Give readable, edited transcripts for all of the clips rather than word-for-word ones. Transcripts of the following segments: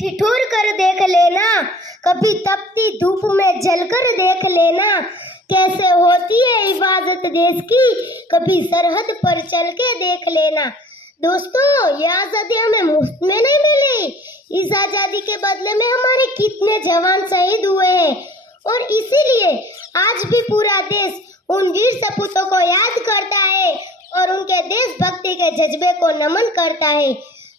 ठिठुर कर देख लेना, कभी तपती धूप में जलकर देख लेना, कैसे होती है हिफाजत देश की, कभी सरहद पर चल के देख लेना। दोस्तों, ये आज़ादी हमें मुफ्त में नहीं मिली। इस आज़ादी के बदले में हमारे कितने जवान शहीद हुए हैं और इसीलिए आज भी पूरा देश उन वीर सपूतों को याद करता है और उनके देशभक्ति के जज्बे को नमन करता है।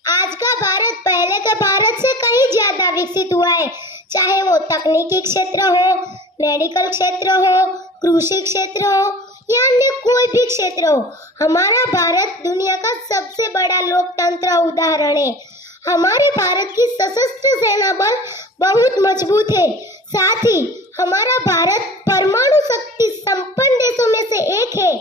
आज का भारत पहले के भारत से कहीं ज्यादा विकसित हुआ है, चाहे वो तकनीकी क्षेत्र हो, मेडिकल क्षेत्र हो, कृषि क्षेत्र हो या अन्य कोई भी क्षेत्र हो। हमारा भारत दुनिया का सबसे बड़ा लोकतंत्र उदाहरण है। हमारे भारत की सशस्त्र सेना बल बहुत मजबूत है। साथ ही हमारा भारत परमाणु शक्ति संपन्न देशों में से एक है।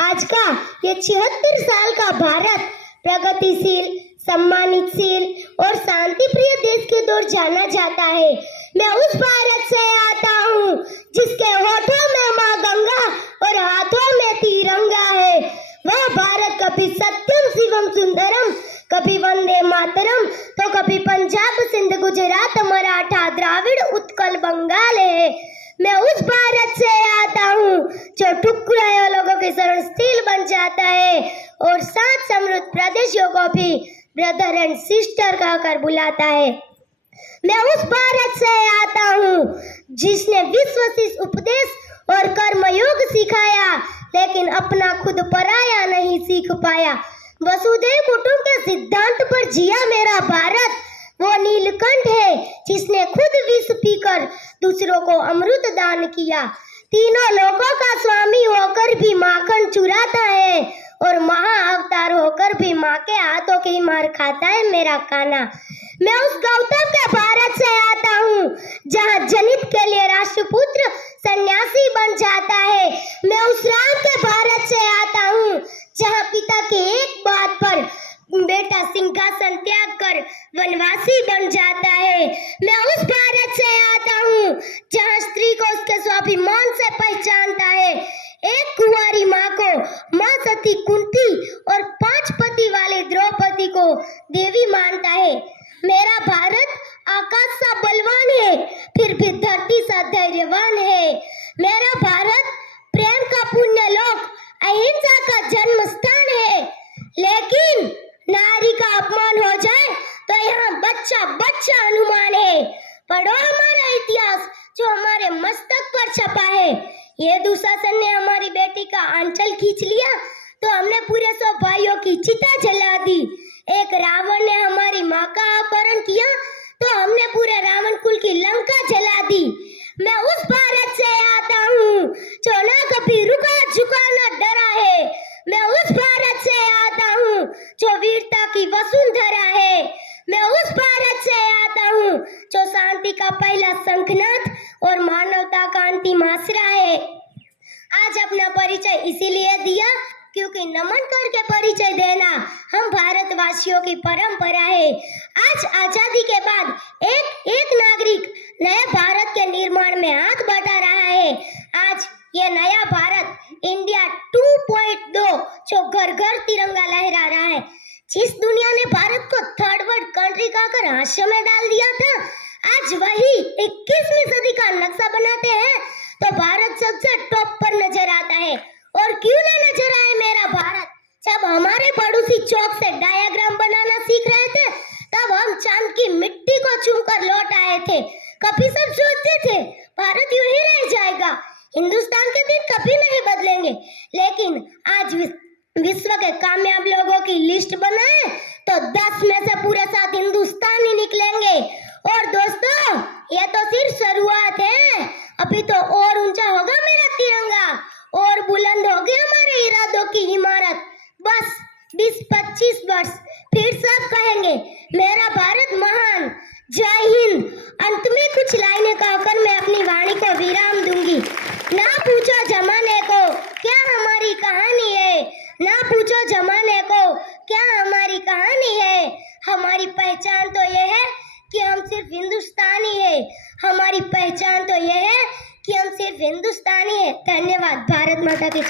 आज का ये 76 साल का भारत प्रगतिशील, सम्मानितशील और शांति प्रिय देश के दौर जाना जाता है। मैं उस भारत से आता हूँ जिसके होठों में माँ गंगा और हाथों में तिरंगा है। वह भारत कभी सत्यम शिवम सुंदरम, कभी वंदे मातरम, तो कभी पंजाब सिंध गुजरात मराठा द्राविड़ उत्कल बंगाल है। मैं उस भारत से आता हूँ जो टुकड़े लोगों की शरण स्थिल बन जाता है और 7 समृद्ध प्रदेशों को भी ब्रदर एंड सिस्टर कहकर बुलाता है। मैं उस भारत से आता हूँ जिसने विश्वशिष्य उपदेश और कर्मयोग सिखाया, लेकिन अपना खुद पराया नहीं सीख पाया। वसुधैव कुटुंब के सिद्धांत पर जिया मेरा भारत वो नीलकंठ है जिसने खुद विष पीकर दूसरों को अमृत दान किया। तीनों लोकों का स्वामी होकर भी माखन चुराता है और महा अवतार होकर भी माँ के हाथों की मार खाता है मेरा कान्हा। मैं उस गौतम के भारत से आता हूँ जहाँ जनित के लिए राष्ट्रपुत्र सन्यासी बन जाता है। मैं उस राम के भारत से आता हूँ जहाँ पिता की एक बात पर बेटा सिंहासन त्याग कर वनवासी बन जाता है। मैं उस भारत से आता हूँ जहाँ स्त्री को उसके स्वाभिमान से पहचानता है। एक कुंवारी माँ को माँ सती कुंती और 5 पति वाले द्रौपदी को देवी मानता है। मेरा भारत आकाश सा बलवान है, फिर भी धरती सा धैर्यवान है। मेरा भारत प्रेम का पुण्य लोक, अहिंसा का जन्म स्थान है। लेकिन नारी का अपमान हो जाए तो यहाँ बच्चा बच्चा अनुमान है। पढ़ो हमारा इतिहास जो हमारे मस्तक पर छपा है। ये दुशासन ने हमारी बेटी का आंचल खींच लिया तो हमने पूरे 100 भाइयों की चिता जला दी। एक रावण ने हमारी माँ का अपहरण किया तो हमने पूरे रावण कुल की लंका जला दी। मैं उस भारत से आता हूँ जो ना कभी रुका झुका ना डरा है। मैं उस भारत से आता हूँ जो वीरता की वसुंधरा है। मैं उस भारत से आता हूँ जो शांति का पहला शंखनाद और मानवता का अंतिम आसरा है। आज अपना परिचय इसीलिए दिया क्योंकि नमन करके परिचय देना हम भारतवासियों की परंपरा है। आज आजादी के बाद एक नागरिक नए भारत के निर्माण में हाथ बटा रहा है। आज ये नया भारत इंडिया 2.2 जो घर घर तिरंगा लहरा रहा है। जिस दुनिया ने भारत को थर्ड वर्ल्ड कंट्री कहकर हाशिए में डाल दिया था, आज वही 21वीं सदी का नक्शा बनाते हैं तो भारत सबसे टॉप पर नजर आता है। और क्यों ना नजर आए मेरा भारत? जब हमारे पड़ोसी चौक से डायग्राम बनाना सीख रहे थे तब हम चांद की मिट्टी को चूमकर लौट आए थे। कभी सब सोचते थे भारत यूं ही रह जाएगा, हिंदुस्तान के दिन कभी नहीं बदलेंगे। लेकिन आज विश्व के कामयाब लोगों की लिस्ट बनाए तो 10 में से पूरे 7 हिंदुस्तानी निकलेंगे। और दोस्तों, ये तो सिर्फ शुरुआत है, अभी तो और ऊंचा होगा मेरा तिरंगा और बुलंद होगी हमारे इरादों की इमारत। बस 20-25 वर्ष फिर सब कहेंगे मेरा भारत महान। जय हिंद। अंत में कुछ लाइनें कहकर मैं अपनी वाणी को विराम दूंगी। ना पूछो जमाने को क्या हमारी कहानी है, ना पूछो जमाने को क्या हमारी कहानी है। हमारी पहचान तो यह है कि हम सिर्फ हिंदुस्तानी है। हमारी पहचान तो यह है कि हम सिर्फ हिंदुस्तानी है। धन्यवाद। भारत माता की।